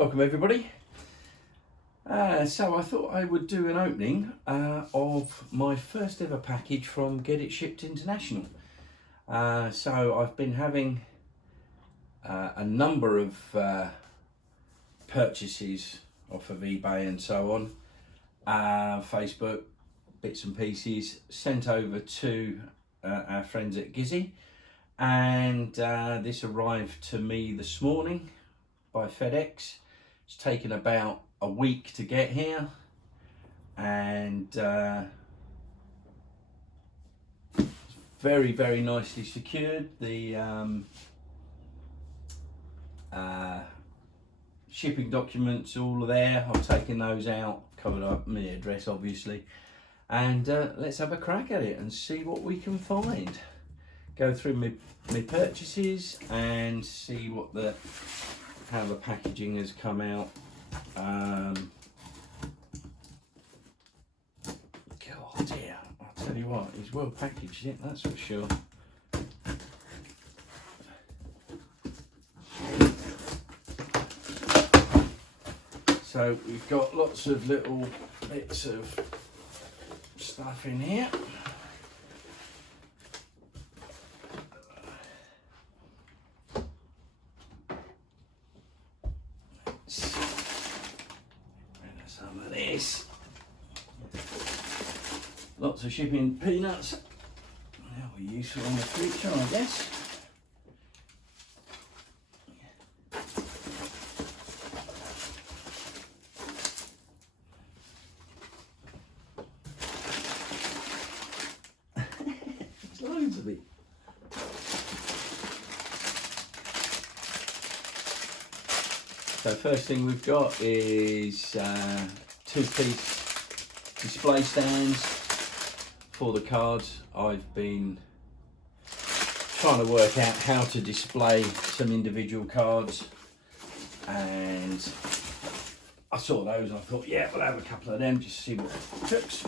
Welcome everybody. So I thought I would do an opening of my first ever package from Get It Shipped International. So I've been having a number of purchases off of eBay and so on, Facebook, bits and pieces, sent over to our friends at GISI, and this arrived to me this morning by FedEx. It's taken about a week to get here, and very nicely secured. The shipping documents all there. I've taken those out, covered up my address obviously, and let's have a crack at it and see what we can find. Go through my purchases and see how the packaging has come out. God dear, I'll tell you what, it's well packaged, yeah, that's for sure. So we've got lots of little bits of stuff in here. Some of this. Lots of shipping peanuts. They'll be useful in the future, I guess. There's loads of it. So first thing we've got is two-piece display stands for the cards. I've been trying to work out how to display some individual cards, and I saw those and I thought, yeah, we'll have a couple of them just to see what it cooks.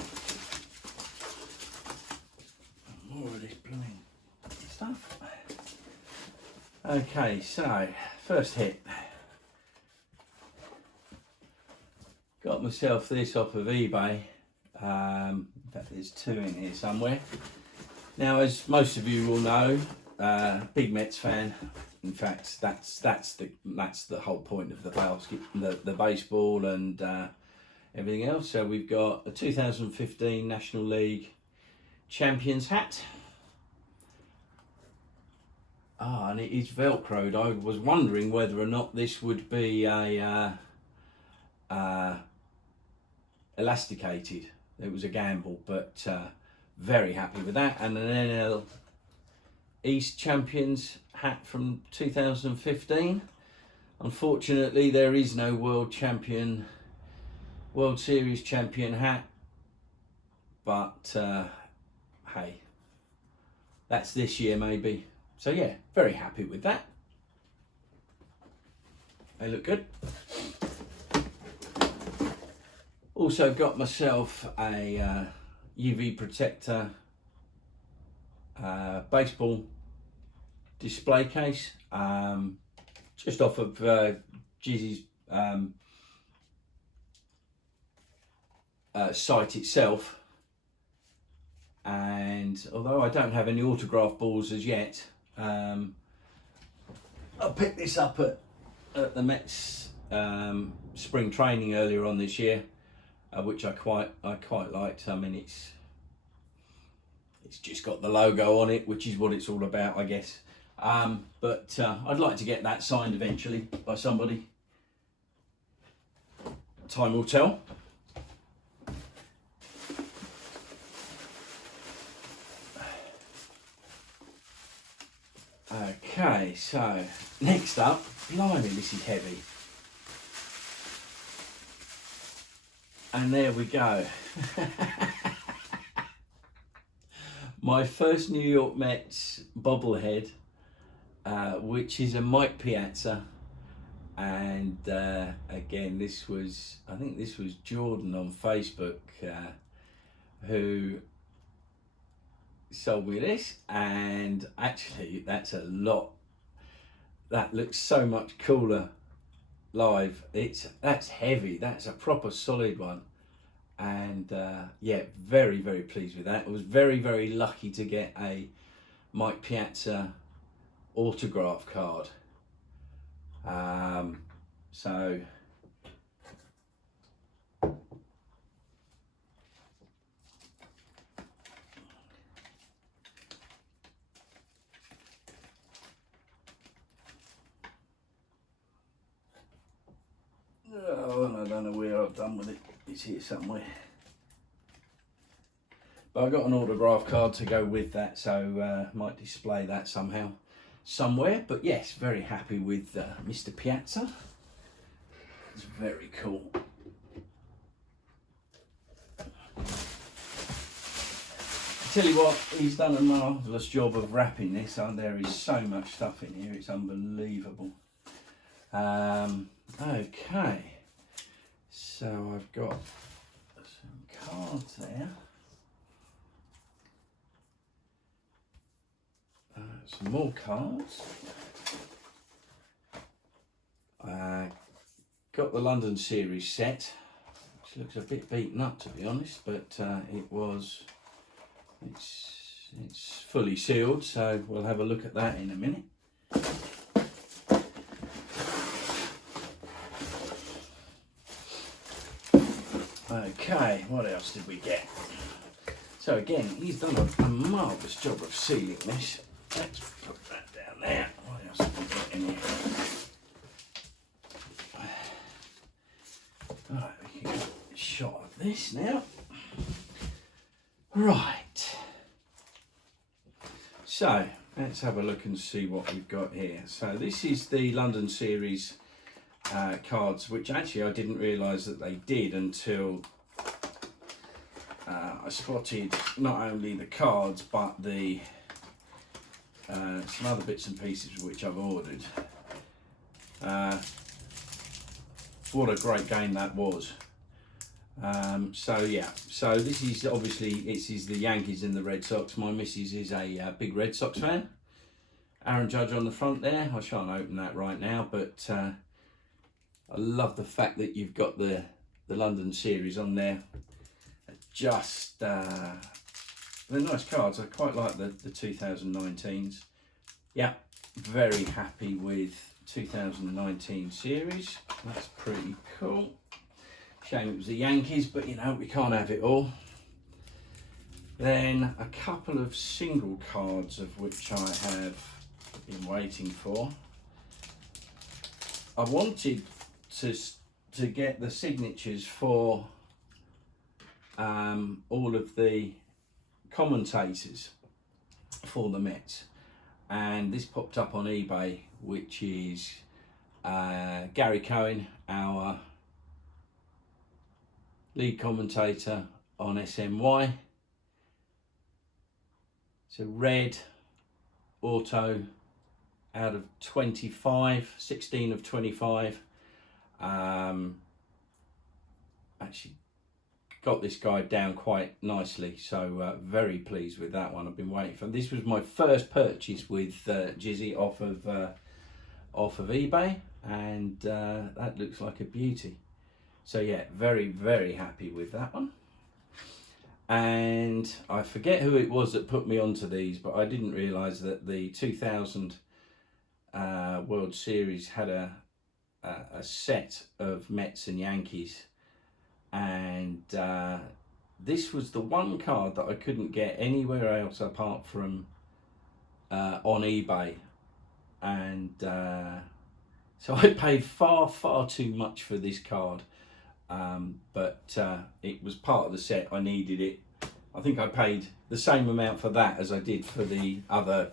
More of this blooming stuff. Okay, so first hit. Got myself this off of eBay. In fact, there's two in here somewhere. Now, as most of you will know, big Mets fan. In fact, that's the whole point of the basket, the baseball and everything else. So we've got a 2015 National League Champions hat. And it is Velcroed. I was wondering whether or not this would be a elasticated. It was a gamble, but very happy with that. And an NL East Champions hat from 2015. Unfortunately, there is no World Series champion hat, but hey, that's this year maybe. So yeah, very happy with that. They look good. Also got myself a UV protector baseball display case, just off of GISI's site itself. And although I don't have any autograph balls as yet, I picked this up at the Mets spring training earlier on this year. Which I quite liked. I mean, it's just got the logo on it, which is what it's all about, I guess. But I'd like to get that signed eventually by somebody. Time will tell. Okay, so next up, blimey, this is heavy. And there we go. My first New York Mets bobblehead, which is a Mike Piazza. And again, I think this was Jordan on Facebook who sold me this, and actually that's a lot. That looks so much cooler live. That's heavy. That's a proper solid one. And yeah, very, very pleased with that. I was very, very lucky to get a Mike Piazza autograph card. So oh, and I don't know where I've done with it. It's here somewhere. But I got an autograph card to go with that, so might display that somehow, somewhere. But yes, very happy with Mr. Piazza. It's very cool. Tell you what, he's done a marvellous job of wrapping this. There is so much stuff in here, it's unbelievable. Okay, so I've got some cards there. Some more cards. Got the London series set, which looks a bit beaten up to be honest, but it's fully sealed, so we'll have a look at that in a minute. Okay, what else did we get? So again, he's done a marvellous job of sealing this. Let's put that down there. What else have we got in here? Alright, we can get a shot of this now. Right. So, let's have a look and see what we've got here. So this is the London series cards, which actually I didn't realise that they did until I spotted not only the cards but the some other bits and pieces which I've ordered. What a great game that was. So yeah, so this is obviously the Yankees and the Red Sox. My missus is a big Red Sox fan. Aaron Judge on the front there. I shan't open that right now, but I love the fact that you've got the London series on there. Just they're nice cards. I quite like the 2019s. Yeah, very happy with 2019 series. That's pretty cool. Shame it was the Yankees, but you know, we can't have it all. Then a couple of single cards of which I have been waiting for. I wanted to get the signatures for all of the commentators for the Mets, and this popped up on eBay, which is Gary Cohen, our lead commentator on SMY. It's a red auto out of 25, 16 of 25. Actually got this guy down quite nicely, so very pleased with that one. I've been waiting for this. Was my first purchase with GISI off of eBay, and that looks like a beauty. So yeah, very, very happy with that one. And I forget who it was that put me onto these, but I didn't realise that the 2000 World Series had a set of Mets and Yankees, and this was the one card that I couldn't get anywhere else apart from on eBay, and so I paid far too much for this card. But it was part of the set. I needed it. I think I paid the same amount for that as I did for the other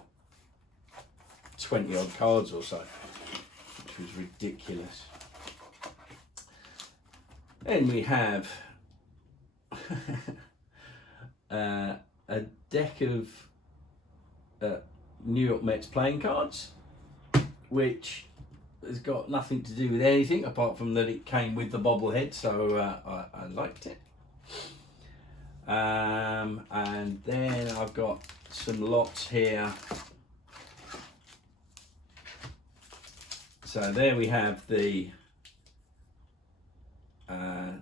20 odd cards or so, which was ridiculous. Then we have a deck of New York Mets playing cards, which has got nothing to do with anything apart from that it came with the bobblehead, so I liked it. And then I've got some lots here. So there we have the the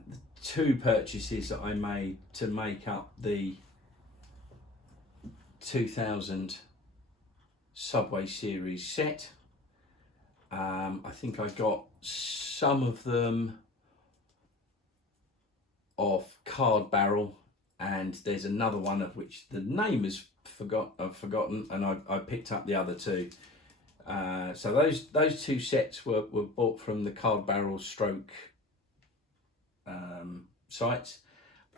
two purchases that I made to make up the 2000 Subway Series set. I think I got some of them off Card Barrel, and there's another one of which the name is I've forgotten, and I picked up the other two. So those two sets were bought from the Card Barrel stroke sites,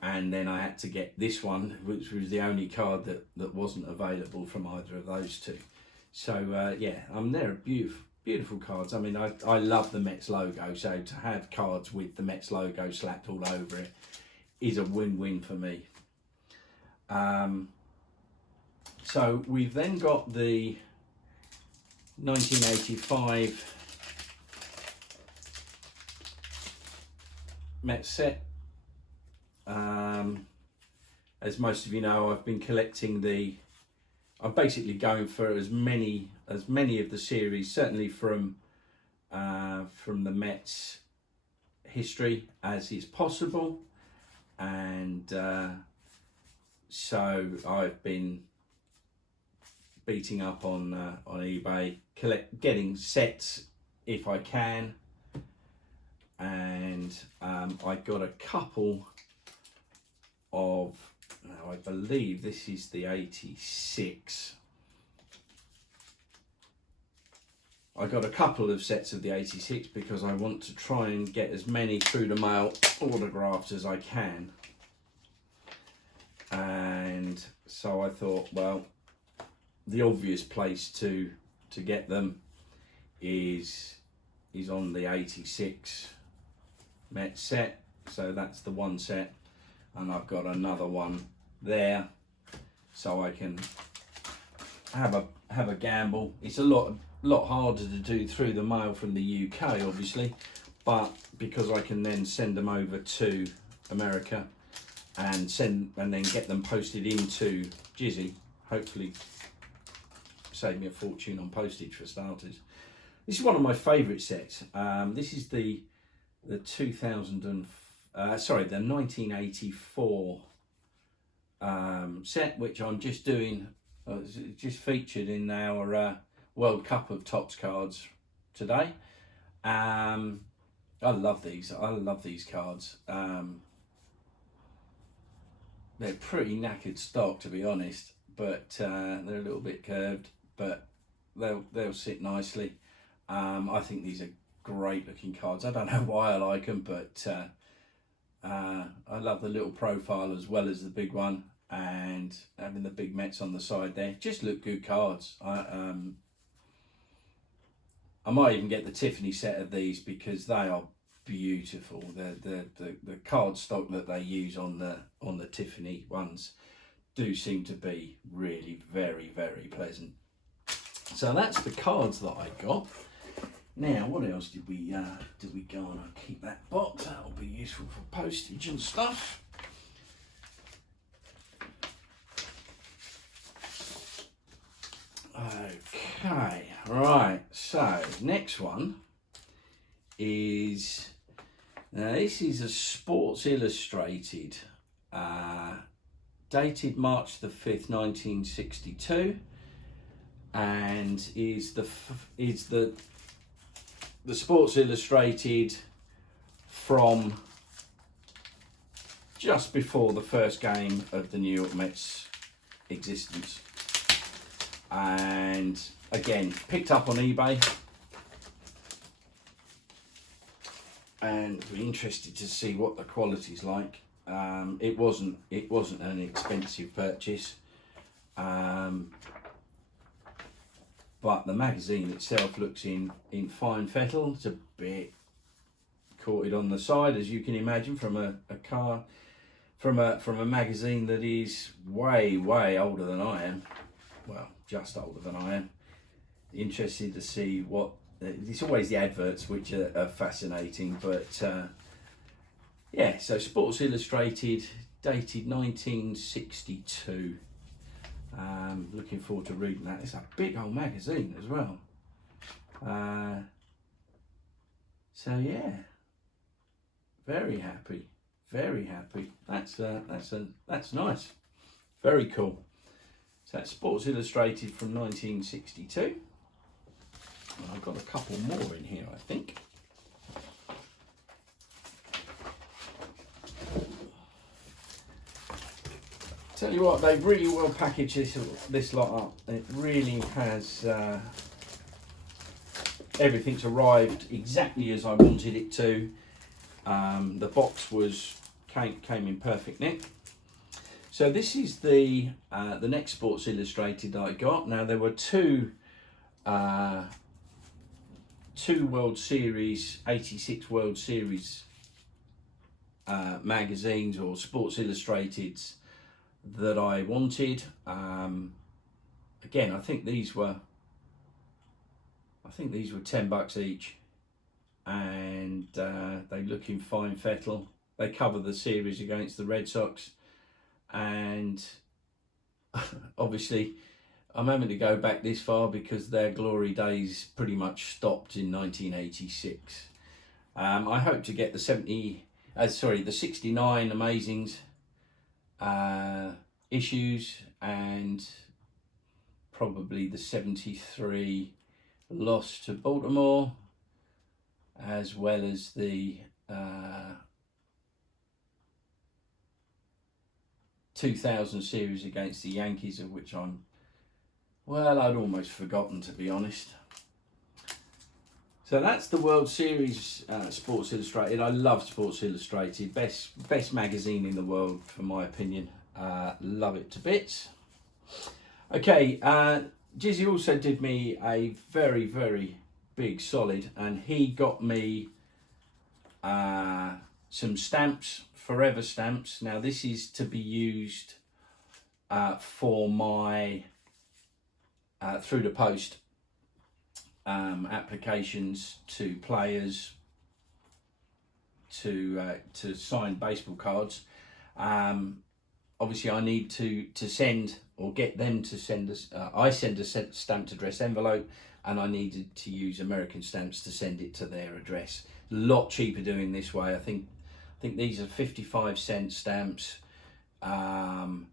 and then I had to get this one, which was the only card that wasn't available from either of those two. So yeah, they're beautiful cards. I mean, I love the Mets logo, so to have cards with the Mets logo slapped all over it is a win-win for me. So we've then got the 1985 Mets set. As most of you know, I've been collecting I'm basically going for as many of the series, certainly from the Mets history as is possible, and so I've been beating up on eBay, getting sets if I can, and I got a couple of, now I believe this is the 86. I got a couple of sets of the 86 because I want to try and get as many through the mail autographed as I can, and so I thought, well, the obvious place to get them is on the 86 Mets set. So that's the one set, and I've got another one there, so I can have a gamble. It's a lot harder to do through the mail from the UK, obviously, but because I can then send them over to America and then get them posted into GISI, hopefully save me a fortune on postage for starters. This is one of my favourite sets. This is the 1984 set, which I'm just doing. Just featured in our World Cup of Topps cards today. I love these. I love these cards. They're pretty knackered stock, to be honest, but they're a little bit curved, but they'll sit nicely. I think these are great looking cards. I don't know why I like them, but I love the little profile as well as the big one, and having the big Mets on the side there. Just look good cards. I might even get the Tiffany set of these because they are beautiful. The card stock that they use on the Tiffany ones do seem to be really very, very pleasant. So that's the cards that I got. Now, what else did we go on? I'll keep that box. That'll be useful for postage and stuff. Okay, right. So next one is this is a Sports Illustrated, dated March the 5th, 1962, and is the Sports Illustrated from just before the first game of the New York Mets existence, and again picked up on eBay, and we're interested to see what the quality's like. It wasn't an expensive purchase, but the magazine itself looks in fine fettle. It's a bit coated on the side, as you can imagine, from a magazine that is way older than I am. Well, just older than I am. Interested to see what. It's always the adverts which are fascinating, but yeah. So Sports Illustrated, dated 1962. Looking forward to reading that. It's a big old magazine as well. So yeah, Very happy, very happy. That's nice. Very cool. So that's Sports Illustrated from 1962. And I've got a couple more in here, I think. Tell you what, they've really well packaged this lot up. It really has. Everything's arrived exactly as I wanted it to. The box came in perfect nick. So this is the next Sports Illustrated that I got. Now there were two World Series, 86 World Series magazines or Sports Illustrateds that I wanted. Again, I think these were $10 each, and they look in fine fettle. They cover the series against the Red Sox, and obviously I'm having to go back this far because their glory days pretty much stopped in 1986. I hope to get the 69 Amazings issues, and probably the 73 loss to Baltimore, as well as the 2000 series against the Yankees, of which I'd almost forgotten, to be honest. So that's the World Series Sports Illustrated. I love Sports Illustrated, best magazine in the world, for my opinion. Love it to bits. Okay, GISI also did me a very, very big solid, and he got me some stamps, forever stamps. Now this is to be used for my through the post applications to players to sign baseball cards. Obviously I need to send, or get them to send us, I send a stamped address envelope, and I needed to use American stamps to send it to their address. A lot cheaper doing this way. I think these are 55-cent stamps, and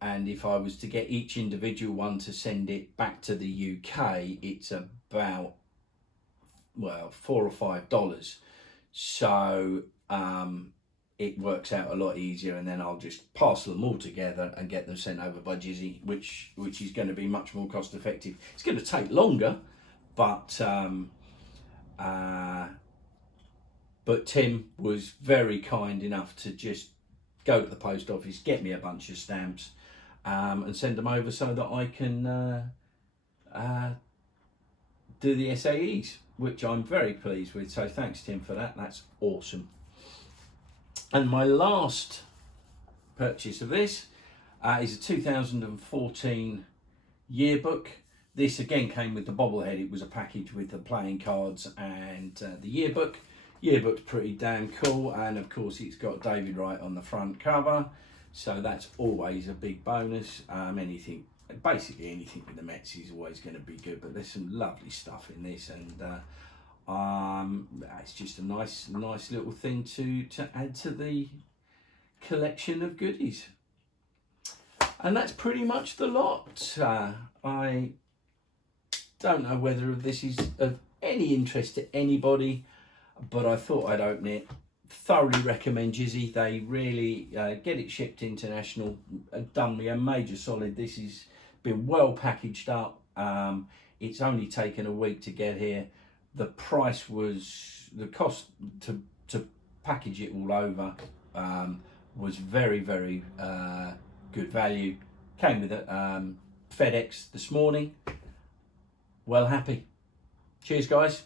if I was to get each individual one to send it back to the UK, it's about, well, $4 or $5. So it works out a lot easier, and then I'll just parcel them all together and get them sent over by GISI, which is going to be much more cost effective. It's going to take longer, but Tim was very kind enough to just go to the post office, get me a bunch of stamps, and send them over so that I can do the SAEs, which I'm very pleased with. So thanks, Tim, for that. That's awesome. And my last purchase of this is a 2014 yearbook. This again came with the bobblehead. It was a package with the playing cards and the yearbook. Yearbook's pretty damn cool, and of course it's got David Wright on the front cover, so that's always a big bonus. Basically anything with the Mets is always going to be good, but there's some lovely stuff in this, and it's just a nice little thing to add to the collection of goodies. And that's pretty much the lot. I don't know whether this is of any interest to anybody, but I thought I'd open it. Thoroughly recommend GISI. They really get it shipped international, done me a major solid. This has been well packaged up. It's only taken a week to get here. The cost to package it all over was very, very good value. Came with it FedEx this morning. Well happy. Cheers guys.